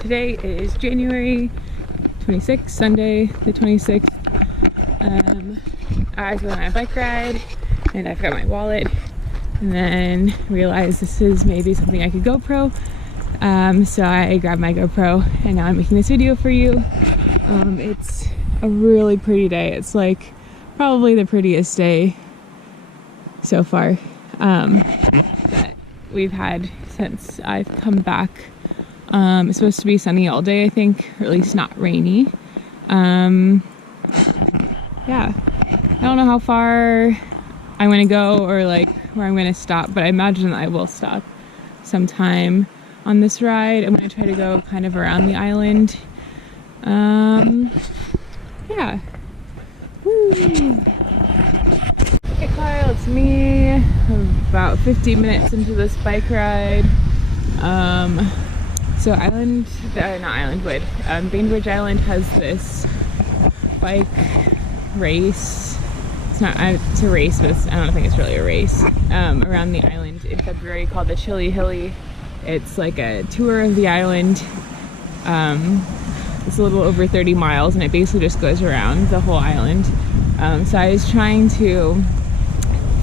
Today is January 26th, Sunday the 26th. I was on a bike ride and I forgot my wallet, and then realized this is maybe something I could GoPro. So I grabbed my GoPro and now I'm making this video for you. It's a really pretty day. It's like probably the prettiest day so far that we've had since I've come back. It's supposed to be sunny all day, I think, or at least not rainy. Yeah, I don't know how far I'm gonna go or like where I'm gonna stop, but I imagine I will stop sometime on this ride. I'm gonna try to go kind of around the island. Yeah. Woo. Hey Kyle, it's me. About 50 minutes into this bike ride. So Bainbridge Island has this bike race. It's a race, but I don't think it's really a race. Around the island in February called the Chili Hilly. It's like a tour of the island. It's a little over 30 miles and it basically just goes around the whole island. So I was trying to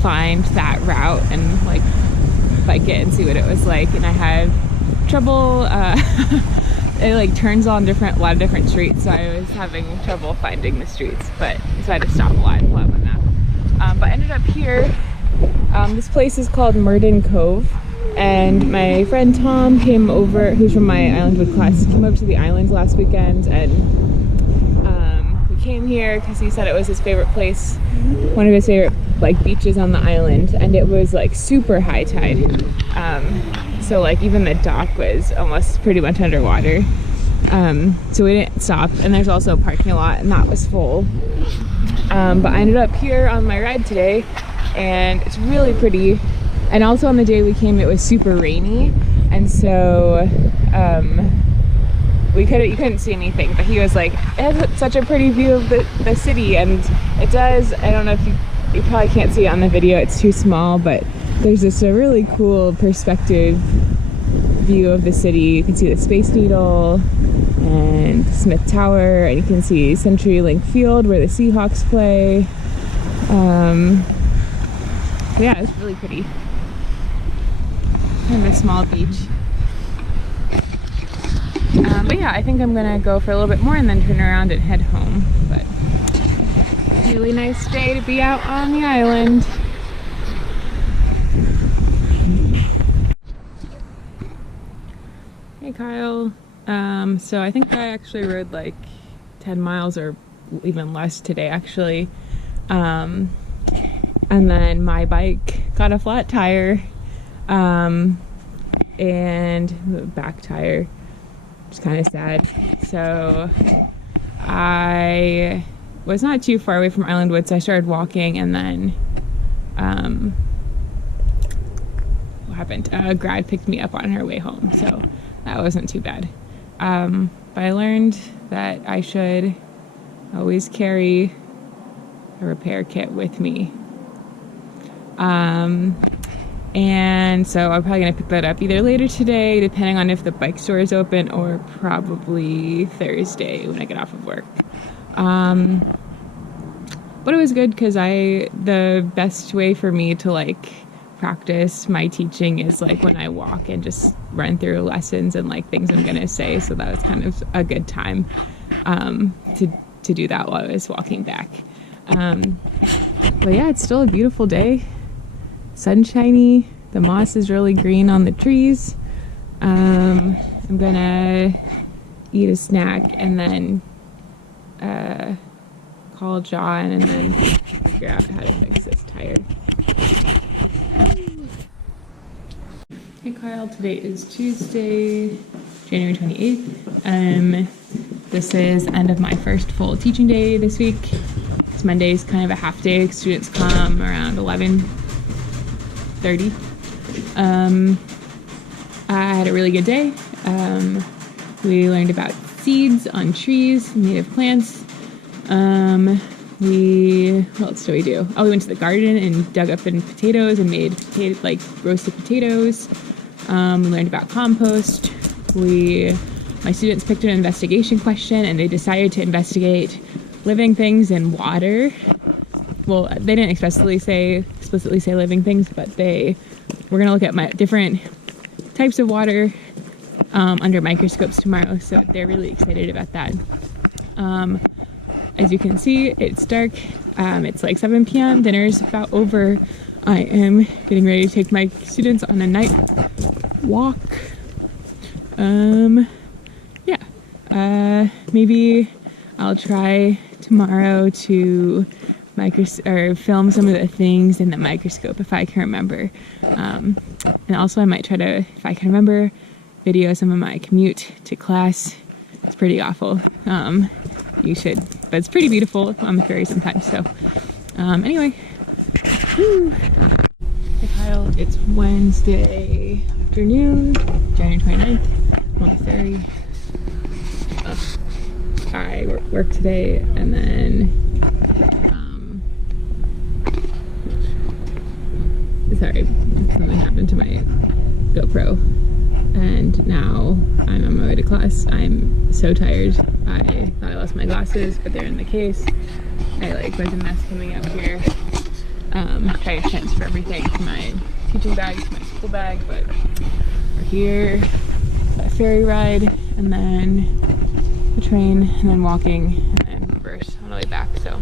find that route and like bike it and see what it was like, and I had trouble. It like turns on a lot of different streets, so I was having trouble finding the streets, so I had to stop a lot and pull out my map. But I ended up here. This place is called Murden Cove, and my friend Tom came over, who's from my Islandwood class, came over to the island last weekend, and we came here because he said it was his favorite place, one of his favorite like beaches on the island, and it was like super high tide. So like even the dock was almost pretty much underwater. So we didn't stop, and there's also a parking lot and that was full. But I ended up here on my ride today and it's really pretty. And also on the day we came it was super rainy, and so you couldn't see anything, but he was like, it has such a pretty view of the city, and it does. I don't know if you probably can't see it on the video, it's too small, but there's just a really cool perspective view of the city. You can see the Space Needle and Smith Tower, and you can see CenturyLink Field where the Seahawks play. Yeah, it's really pretty. Kind of a small beach. But yeah, I think I'm gonna go for a little bit more and then turn around and head home. But really nice day to be out on the island. Hey Kyle. So I think I actually rode like 10 miles or even less today actually. And then my bike got a flat tire, and the back tire, which is kind of sad. So I was not too far away from Islandwood, so I started walking, and then what happened? Grad picked me up on her way home, so that wasn't too bad. But I learned that I should always carry a repair kit with me. And so I'm probably gonna pick that up either later today, depending on if the bike store is open, or probably Thursday when I get off of work. But it was good because the best way for me to like practice my teaching is like when I walk and just run through lessons and like things I'm gonna say. So that was kind of a good time to do that while I was walking back. But yeah, it's still a beautiful day. Sunshiny. The moss is really green on the trees. I'm gonna eat a snack and then call John and then figure out how to fix this tire. Hey Kyle, today is Tuesday, January 28th. This is end of my first full teaching day this week. This Monday is kind of a half day. Students come around 11:30. I had a really good day. We learned about seeds on trees, native plants. What else did we do? Oh, we went to the garden and dug up in potatoes and made roasted potatoes. We learned about compost. We my students picked an investigation question and they decided to investigate living things in water. Well, they didn't explicitly say living things, but we're gonna look at different types of water under microscopes tomorrow, so they're really excited about that. As you can see, it's dark. It's like 7 p.m. Dinner's about over. I am getting ready to take my students on a night walk. Maybe I'll try tomorrow to film some of the things in the microscope if I can remember. And also I might try to, if I can remember, video some of my commute to class. It's pretty awful. You should, but it's pretty beautiful on the ferry sometimes. So anyway, woo. Hey Kyle, it's Wednesday afternoon, January 29th. I'm on the ferry. I work today, and then sorry, something happened to my GoPro, and now I'm on my way to class. I'm so tired. I thought I lost my glasses, but they're in the case. I was a mess coming up here. Trying to transfer everything from my teaching bag to my school bag, but we're here. A ferry ride, and then a train, and then walking, and then reverse on the way back. So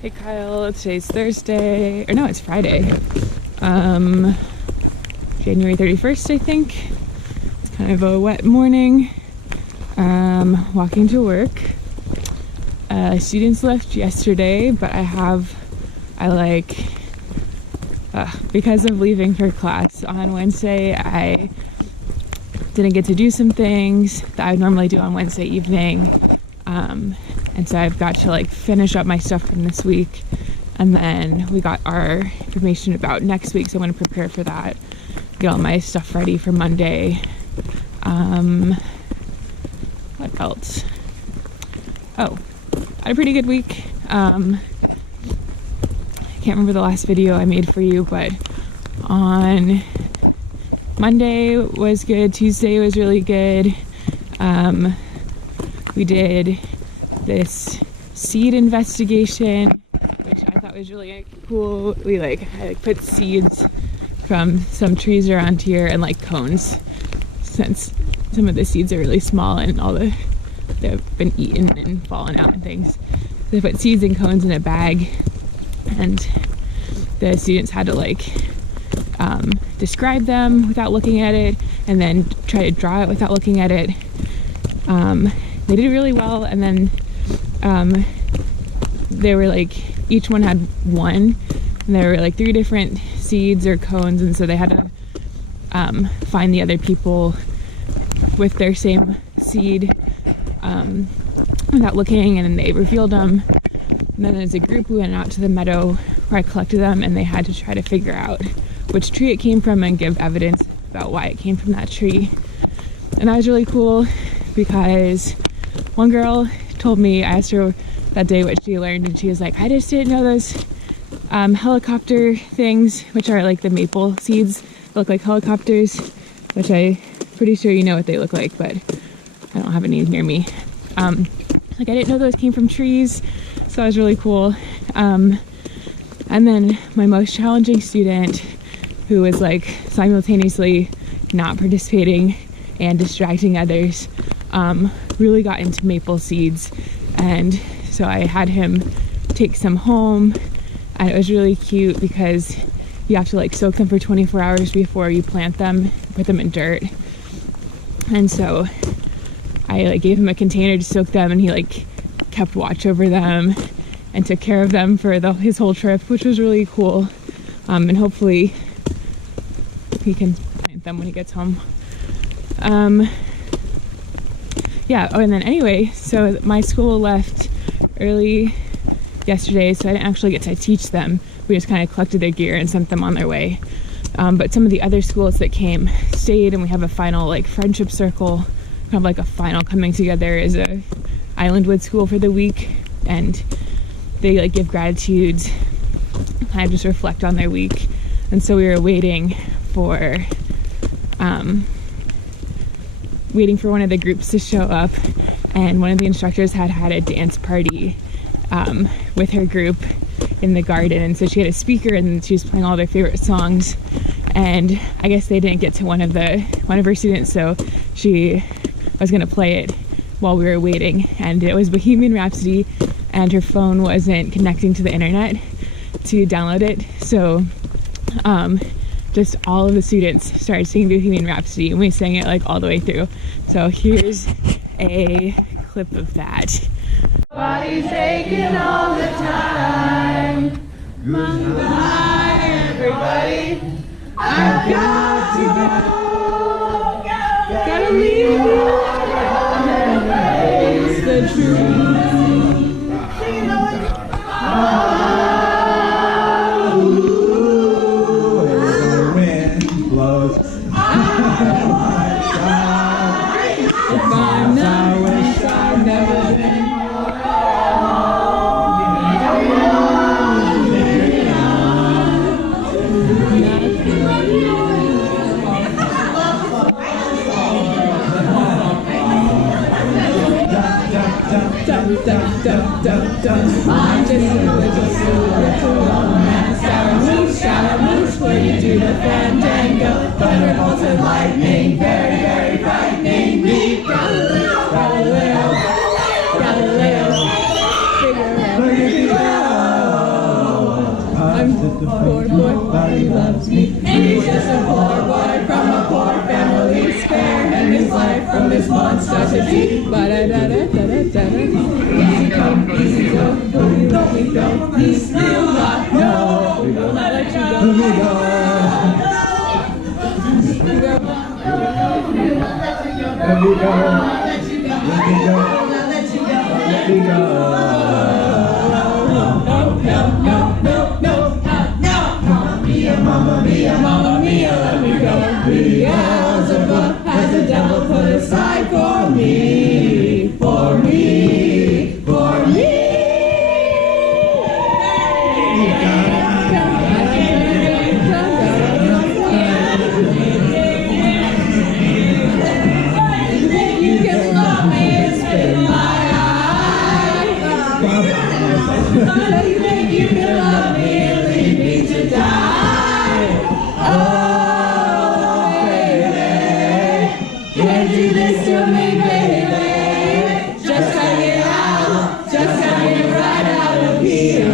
hey Kyle, today's Thursday, or no, it's Friday, January 31st, I think. It's kind of a wet morning. Walking to work. Students left yesterday, but because of leaving for class on Wednesday, I didn't get to do some things that I would normally do on Wednesday evening. And so I've got to finish up my stuff from this week, and then we got our information about next week, so I'm going to prepare for that, get all my stuff ready for Monday. What else? Oh, I had a pretty good week. I can't remember the last video I made for you, but on Monday was good, Tuesday was really good. We did this seed investigation, which I thought was really cool. We put seeds from some trees around here and cones, since some of the seeds are really small and they've been eaten and fallen out and things. They put seeds and cones in a bag, and the students had to describe them without looking at it, and then try to draw it without looking at it. They did really well, and then they were each one had one, and there were 3 different seeds or cones, and so they had to find the other people with their same seed without looking, and then they revealed them. And then as a group we went out to the meadow where I collected them, and they had to try to figure out which tree it came from and give evidence about why it came from that tree. And that was really cool, because one girl told me, I asked her that day what she learned, and she was like, I just didn't know those helicopter things, which are the maple seeds, look like helicopters, which I'm pretty sure you know what they look like, but I don't have any near me. I didn't know those came from trees, so that was really cool. And then my most challenging student, who was simultaneously not participating and distracting others, really got into maple seeds, and so I had him take some home, and it was really cute because you have to soak them for 24 hours before you plant them, put them in dirt. And so I gave him a container to soak them, and he kept watch over them and took care of them for his whole trip, which was really cool. And hopefully he can plant them when he gets home. Yeah, oh, and then anyway, so my school left early yesterday, so I didn't actually get to teach them. We just kind of collected their gear and sent them on their way. But some of the other schools that came stayed, and we have a final friendship circle, kind of a final coming together as a Islandwood school for the week, and they give gratitudes, kind of just reflect on their week. And so we were waiting for one of the groups to show up, and one of the instructors had a dance party with her group in the garden, and so she had a speaker and she was playing all their favorite songs, and I guess they didn't get to one of her students, so she was going to play it while we were waiting, and it was Bohemian Rhapsody, and her phone wasn't connecting to the internet to download it, so just all of the students started singing Bohemian Rhapsody, and we sang it like all the way through. So here's a clip of that. Body's aching all the time. Goodbye, everybody. I've got to go. Gotta leave. It's the truth. I'm just a little romance. Scaramouche, where you do the fandango. Thunderbolts and lightning, very, very frightening. Beat Galileo, Galileo, Galileo. Figure out. I'm just a poor boy, but he loves me. And he's just a poor boy from a poor family. Spare him his life from this monstrosity. Ba-da-da-da-da-da-da. Easy come, easy go. Will you let me go? You still not know. We will not let you go. Let me go. Let me go. Let me go. Let me go. Let me go. Mamma mia, mamma mia, let me go. Beelzebub has the devil put aside for me, for me, for me. You can love me and spit in my eyes. You can love me and leave me to die. Oh, baby, can't do this to me, baby. Just cut it out, just cut it right out of here.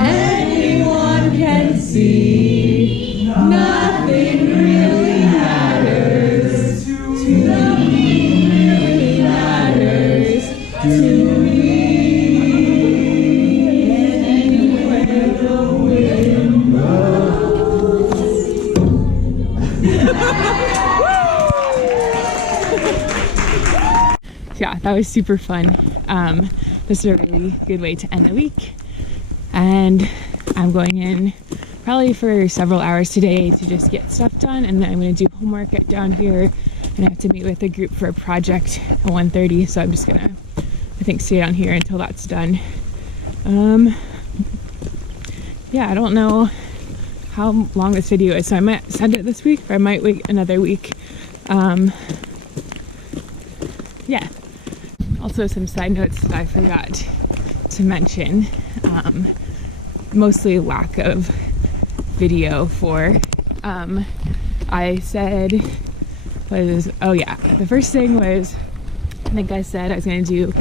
Anyone can see, nothing really matters to me, really matters to me. Anywhere the wind blows. Yeah, that was super fun. This is a really good way to end the week. And I'm going in probably for several hours today to just get stuff done, and then I'm going to do homework down here, and I have to meet with a group for a project at 1:30, so I'm just gonna, I think, stay down here until that's done. Yeah, I don't know how long this video is, so I might send it this week, or I might wait another week. Yeah. Also, some side notes that I forgot to mention. Mostly lack of video for, I said was, oh yeah, the first thing was, I think I said I was going to do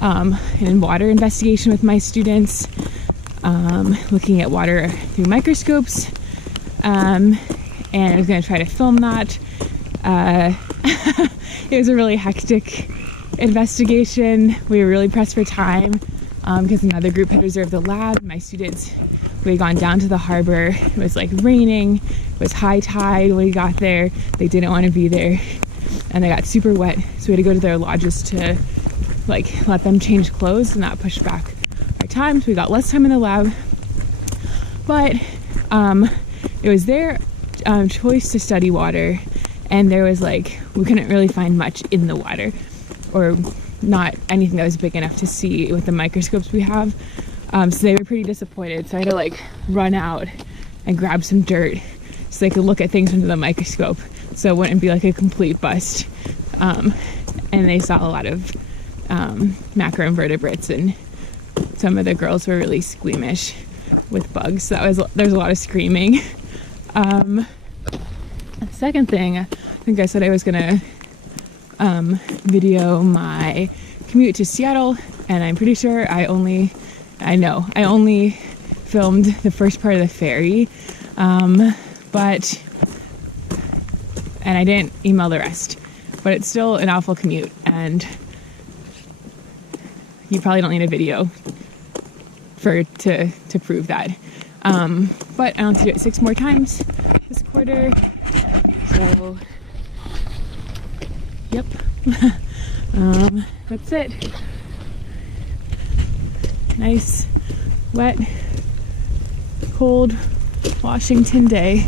an water investigation with my students, looking at water through microscopes, and I was going to try to film that. It was a really hectic investigation. We were really pressed for time. because another group had reserved the lab. My students, we had gone down to the harbor. It was like raining, it was high tide when we got there. They didn't want to be there and they got super wet, so we had to go to their lodges to like let them change clothes and not push back our time, so we got less time in the lab. But it was their choice to study water, and there was like, we couldn't really find much in the water, or not anything that was big enough to see with the microscopes we have. So they were pretty disappointed, so I had to like run out and grab some dirt so they could look at things under the microscope, so it wouldn't be like a complete bust. And they saw a lot of macroinvertebrates, and some of the girls were really squeamish with bugs, so there's a lot of screaming. The second thing, I think I said I was gonna video my commute to Seattle, and I'm pretty sure I only filmed the first part of the ferry, and I didn't email the rest, but it's still an awful commute, and you probably don't need a video to prove that. But I want to do it 6 more times this quarter, so yep. That's it. Nice, wet, cold Washington day.